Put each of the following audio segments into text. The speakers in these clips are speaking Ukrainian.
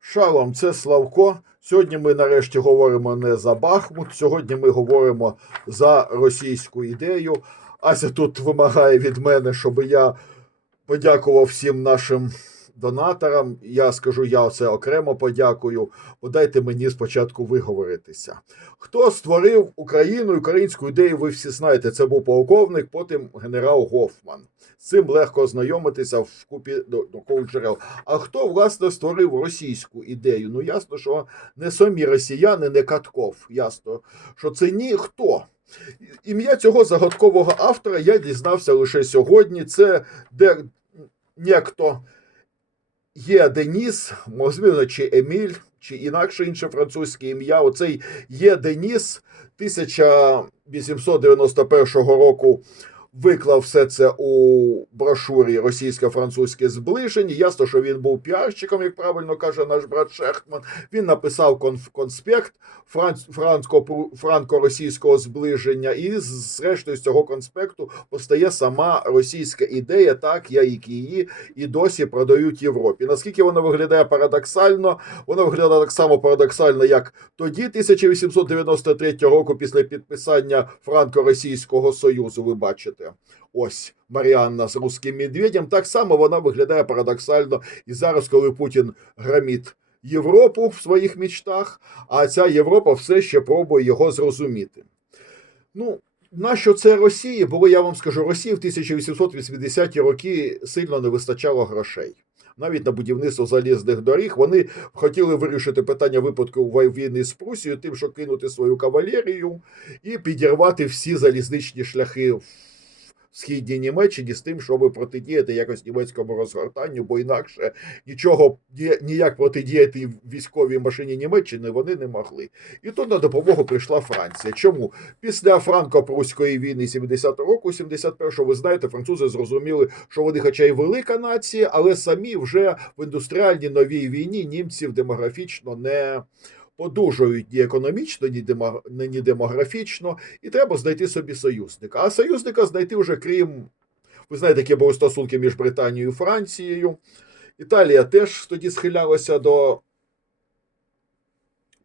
Шалом, це Славко. Сьогодні ми нарешті говоримо не за Бахмут. Сьогодні ми говоримо за російську ідею. Ася тут вимагає від мене, щоб я подякував всім нашим донаторам. Я скажу, я це окремо подякую. Бо дайте мені спочатку виговоритися. Хто створив Україну українську ідею, ви всі знаєте. Це був полковник, потім генерал Гофман. З цим легко ознайомитися в купі довкола джерел. А хто власне створив російську ідею? Ну ясно, що не самі росіяни, не Катков. Ясно, що це ніхто. Ім'я цього загадкового автора я дізнався лише сьогодні. Це де некто є Деніс, можливо, чи Еміль, чи інакше інше французьке ім'я. Оцей є Деніс 1891 року виклав все це у брошурі російсько-французьке зближення. Ясно, що він був піарщиком, як правильно каже наш брат Шехтман. Він написав конспект франко-російського зближення, і зрештою з цього конспекту постає сама російська ідея, так як її і досі продають Європі. Наскільки вона виглядає парадоксально, вона виглядає так само парадоксально, як тоді, 1893 року, після підписання Франко-Російського Союзу, ви бачите. Ось Маріанна з русським медведем. Так само вона виглядає парадоксально і зараз, коли Путін громить Європу в своїх мічтах, а ця Європа все ще пробує його зрозуміти. Ну, нащо це Росії? Бо я вам скажу, Росії в 1880-ті роки сильно не вистачало грошей. Навіть на будівництво залізних доріг вони хотіли вирішити питання випадку війни з Прусією, тим, що кинути свою кавалерію і підірвати всі залізничні шляхи в східній Німеччині з тим, щоб протидіяти якось німецькому розгортанню, бо інакше нічого ніяк протидіяти військовій машині Німеччини вони не могли. І тут на допомогу прийшла Франція. Чому після франко-пруської війни 70-го року, 71-го, ви знаєте, французи зрозуміли, що вони, хоча й велика нація, але самі вже в індустріальній новій війні німців демографічно не подужують ні економічно, ні, демо, демографічно, і треба знайти собі союзника. А союзника знайти вже крім, ви знаєте, які були стосунки між Британією і Францією. Італія теж тоді схилялася до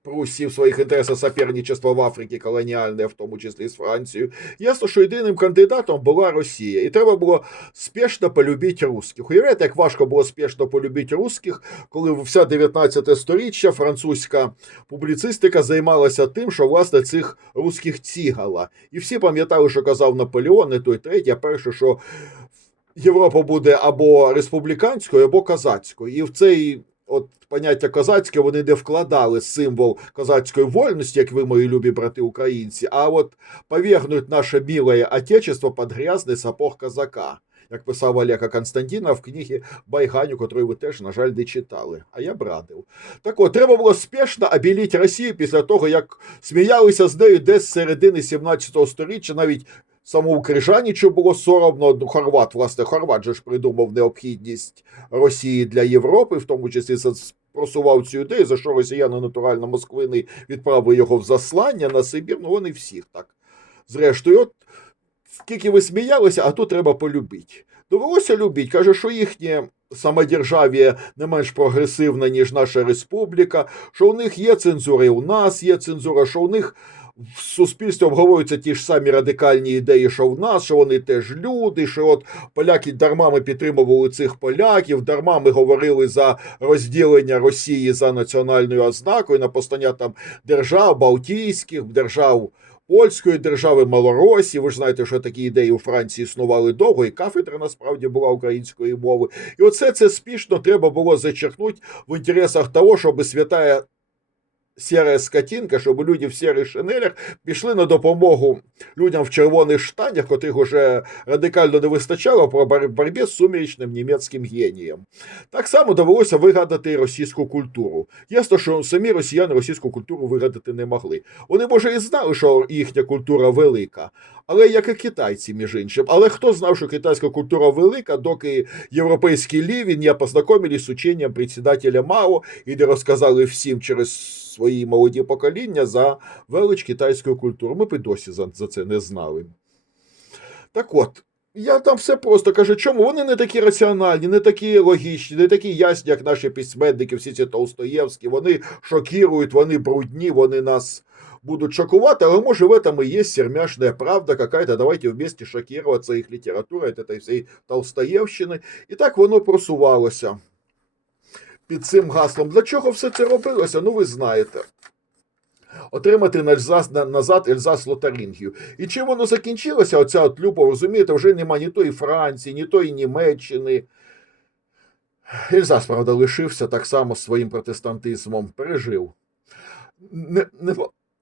Прусії в своїх інтересах соперничества в Африці колоніальне, в тому числі з Францією. Ясно, що єдиним кандидатом була Росія, і треба було спешно полюбити русських. Уявляєте, як важко було спешно полюбити русських, коли вся 19 сторіччя французька публіцистика займалася тим, що власне цих русських цігала. І всі пам'ятали, що казав Наполеон, не той третій, а перше, що Європа буде або республіканською, або козацькою. І в цей от поняття козацьке вони не вкладали символ козацької вольності, як ви, мої любі брати українці, а от повергнуть наше біле отечество під грязний сапог козака. Як писав Олега Константіна в книгі Байганю, яку ви теж, на жаль, не читали. А я б радив. Так от, треба було спешно обіліти Росію після того, як сміялися з нею десь з середини 17 століття, навіть самому Крижанічу було соромно. Ну, Хорват, власне, Хорват же ж придумав необхідність Росії для Європи, в тому числі просував цю ідею, за що росіяни натурально Москвини відправили його в заслання на Сибір. Ну вони всіх так. Зрештою, от скільки ви сміялися, а тут треба полюбити. Довелося любити. Каже, що їхнє самодержав'я не менш прогресивне, ніж наша республіка, що у них є цензура, і у нас є цензура, що у них в суспільстві обговорюються ті ж самі радикальні ідеї, що в нас, що вони теж люди, що от поляки дарма ми підтримували цих поляків, дарма ми говорили за розділення Росії за національною ознакою на постання там держав Балтійських, держав. Польської держави Малоросії, ви ж знаєте, що такі ідеї у Франції існували довго, і кафедра насправді була української мови. І оце це спішно треба було зачеркнути в інтересах того, щоб святая сіра скотінка, щоб люди в сірих шинелях пішли на допомогу людям в червоних штанях, котрих уже радикально не вистачало про боротьбі з сумірічним німецьким генієм. Так само довелося вигадати російську культуру. Ясно, що самі росіяни російську культуру вигадати не могли. Вони, може, і знали, що їхня культура велика, але як і китайці, між іншим. Але хто знав, що китайська культура велика, доки європейські ліві не познайомились з ученням председателя Мао і не розказали всім через свої молоді покоління за велич китайської культури. Ми б досі за це не знали. Так от, Я там все просто каже, чому вони не такі раціональні, не такі логічні, не такі ясні, як наші письменники, всі ці Толстоєвські. Вони шокірують, вони брудні, вони нас будут шоковать, але може в этом и есть сермяшная правда какая-то, давайте вместе шокироваться их літературою, этой всей Толстоєвщини. І так воно просувалося під цим гаслом. Для чого все це робилося? Ну ви знаєте. Отримати назад, Ельзас Лотарингію. І чим воно закінчилося? Оця от любов, розумієте, вже нема ні тої Франції, ні тої Німеччини. Ельзас, правда, лишився так само своїм протестантизмом, пережив. Не, не,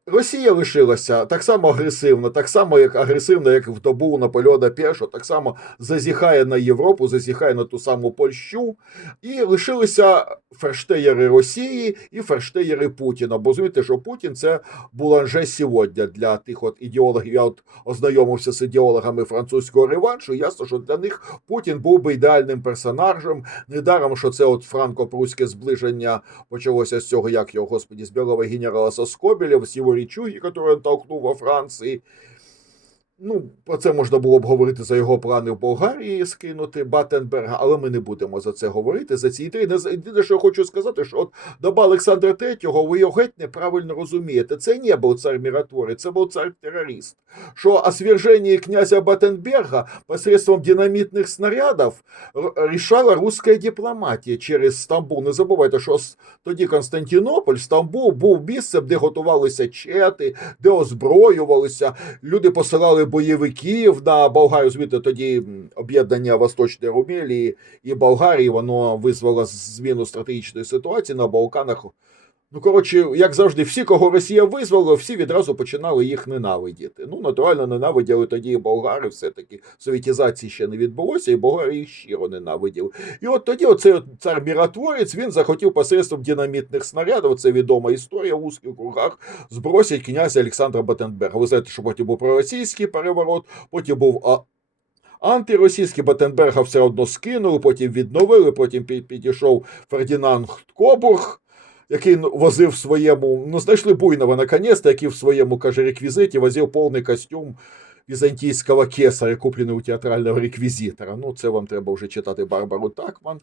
Росія лишилася так само агресивно, так само як агресивно, як в добу Наполеона І, так само зазіхає на Європу, зазіхає на ту саму Польщу, і лишилися ферштеєри Росії і ферштеєри Путіна. Бо розумієте, що Путін це буланже сьогодні для тих от ідеологів. Я от ознайомився з ідеологами французького реваншу. Ясно, що для них Путін був би ідеальним персонажем. Недаром, що це от франко-прусське зближення почалося з цього, як його господі, з білого генерала Соскобеля, з його річуги, которую он толкнул во Франції. Ну, про це можна було б говорити за його плани в Болгарії скинути Батенберга, але ми не будемо за це говорити. За ці ідеї. Єдине, що я хочу сказати, що от доба Олександра III, ви його геть неправильно розумієте. Це не був цар миротворець, це був цар-терорист. Що о свержении князя Батенберга посредством динамітних снарядів рішала руська дипломатія через Стамбул. Не забувайте, що тоді Константинополь, Стамбул був місцем, де готувалися чети, де озброювалися, люди посилали бойовиків на Болгарію. Звідти тоді об'єднання Восточної Румелії і Болгарії воно визвало зміну стратегічної ситуації на Балканах. Ну, коротше, як завжди, всі, кого Росія визволила, всі відразу починали їх ненавидіти. Ну, натурально, ненавиділи тоді і болгари, все-таки совєтізації ще не відбулося, і болгари їх щиро ненавиділи. І от тоді оцей цар міротворець він захотів посредством динамітних снарядів, це відома історія в узких кругах, збросить князя Олександра Батенберга. Ви знаєте, що потім був проросійський переворот, потім був а, антиросійський Батенберга все одно скинули, потім відновили, потім підійшов Фердінанд Кобург який возив в своєму, ну, знайшли буйного наконець, який в своєму, каже, реквізиті возив повний костюм візантійського кесаря, куплений у театрального реквізитора. Ну, це вам треба вже читати Барбару Такман.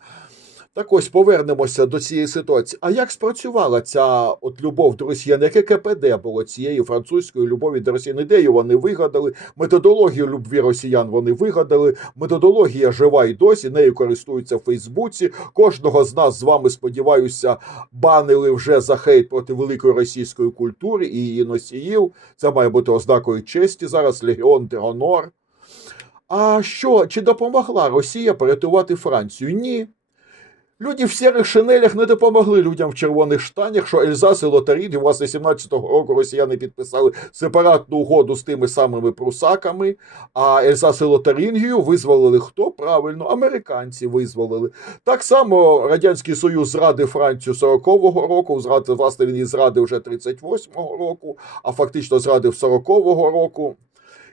Так ось повернемося до цієї ситуації. А як спрацювала ця от любов до росіян? Яке КПД було цієї французької любові до росіян? Ідею вони вигадали, методологію любві росіян вони вигадали. Методологія жива і досі, нею користуються в Фейсбуці. Кожного з нас з вами, сподіваюся, банили вже за хейт проти великої російської культури і її носіїв. Це має бути ознакою честі зараз, легіон де гонор. А що, чи допомогла Росія порятувати Францію? Ні. Люди в сірих шинелях не допомогли людям в червоних штанях, що Ельзас і Лотарід, власне 17-го року росіяни підписали сепаратну угоду з тими самими прусаками. А Ельзас і Лотарингію визволили хто? Правильно, американці визволили. Так само Радянський Союз зрадив Францію 40-го року, зрадив, власне, він і зрадив вже 38-го року, а фактично зрадив 40-го року.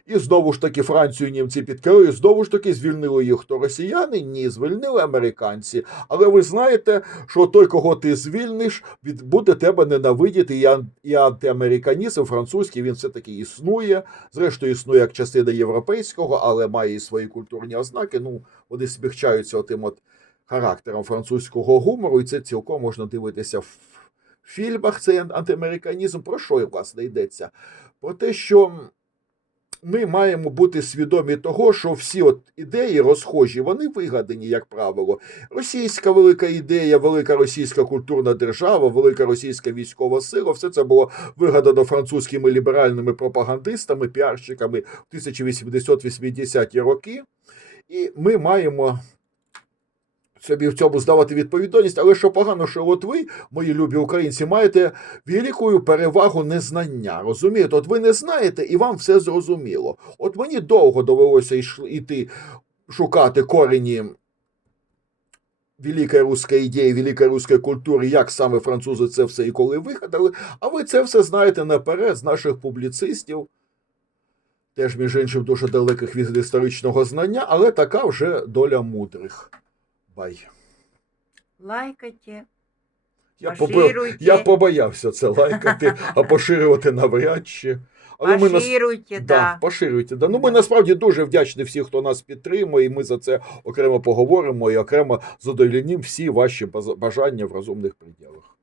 І знову ж таки Францію німці підкрили, знову ж таки звільнили їх то росіяни, ні, звільнили американці. Але ви знаєте, що той, кого ти звільниш, буде тебе ненавидіти. І, ан і антиамериканізм французький він все-таки існує. Зрештою, існує як частина європейського, але має і свої культурні ознаки. Ну, вони збігчаються отим от характером французького гумору, і це цілком можна дивитися в фільмах. Цей антиамериканізм. Про що власне йдеться? Про те, що ми маємо бути свідомі того, що всі от ідеї розхожі, вони вигадані, як правило. Російська велика ідея, велика російська культурна держава, велика російська військова сила, все це було вигадано французькими ліберальними пропагандистами, піарщиками в 1880-ті роки. І ми маємо собі в цьому здавати відповідальність, але що погано, що от ви, мої любі українці, маєте велику перевагу незнання. Розумієте, от ви не знаєте, і вам все зрозуміло. От мені довго довелося йти шукати корені. Великої руської ідеї, великої руської культури, як саме французи це все і коли вигадали, а ви це все знаєте наперед з наших публіцистів, теж, між іншим, дуже далеких від історичного знання, але така вже доля мудрих. Бай. Лайкайте, Я, побо... Я побоявся це лайкати, а поширювати навряд чи. Але ми нас... Поширюйте, Да, да. поширюйте. Да. Ну, ми насправді дуже вдячні всім, хто нас підтримує, і ми за це окремо поговоримо і окремо задовільнім всі ваші бажання в розумних пределах.